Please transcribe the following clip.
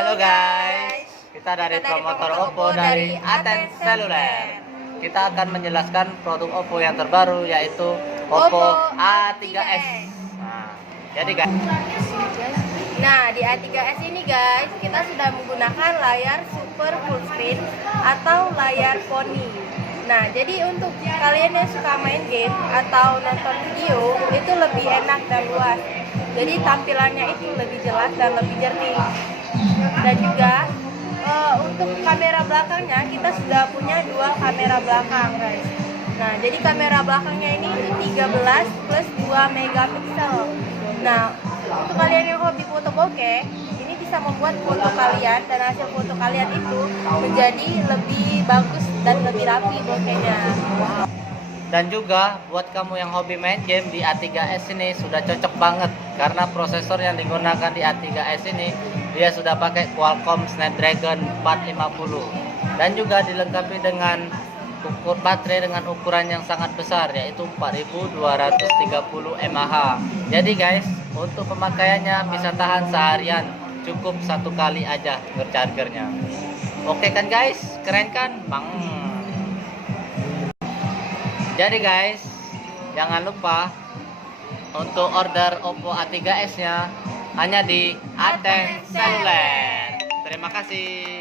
Halo guys, kita dari promotor Oppo dari Aten Seluler. Kita akan menjelaskan produk Oppo yang terbaru yaitu Oppo A3s. Nah, di A3s ini guys, kita sudah menggunakan layar super full screen atau layar poni. Nah, jadi untuk kalian yang suka main game atau nonton video, itu lebih enak dan luas. Jadi tampilannya itu lebih jelas dan lebih jernih. Dan juga untuk kamera belakangnya, kita sudah punya dua kamera belakang guys. Nah, jadi kamera belakangnya ini 13 plus 2 megapiksel. Nah, untuk kalian yang hobi foto bokeh, ini bisa membuat foto kalian dan hasil foto kalian itu menjadi lebih bagus dan lebih rapi bokehnya. Dan juga buat kamu yang hobi main game di A3s ini sudah cocok banget karena prosesor yang digunakan di A3s ini dia sudah pakai Qualcomm Snapdragon 450 dan juga dilengkapi dengan baterai dengan ukuran yang sangat besar yaitu 4230 mAh. Jadi guys, untuk pemakaiannya bisa tahan seharian, cukup satu kali aja berchargernya. Oke kan guys, keren kan? Bang. Jadi guys, jangan lupa untuk order Oppo A3s nya hanya di Aten Seluler. Terima kasih.